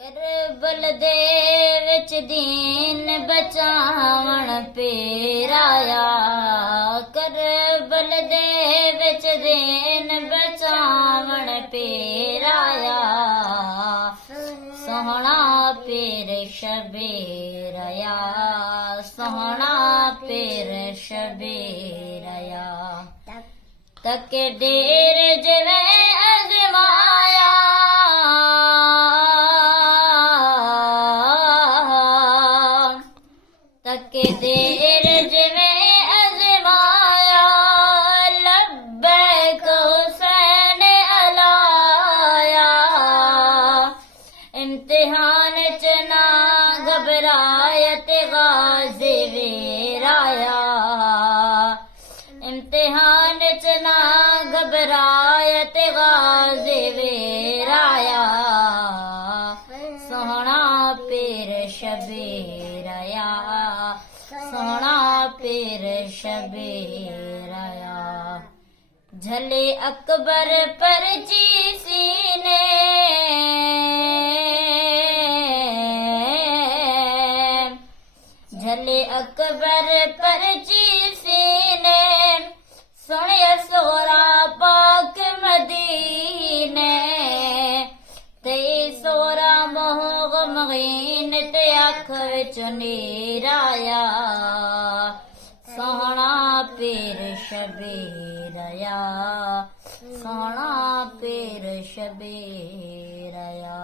करबल दे विच दीन बचावण पेराया। करबल दे विच दीन बचावण पेराया। सोहना पीर शबीरया, सोहना पीर शबीरया। तक देर जिवें अजमाया, तक देर जिवें अजमाया। लब्बैक हुसैन अलाया। इम्तिहान च ना घबरायत गाज़ी वीराया। इम्तिहान च ना घबरायत गाज़ी वीराया। सोहना पीर शबीरया, सोहना पीर शबीरया। झले अकबर परची सीने, झले अकबर परची सीने। सुनिया सोरा पाक मदीने, ते सोरा मोह गमगीन ते अख विच नीराया। सोहना पीर शबीरया, सोहना पीर शबीरया।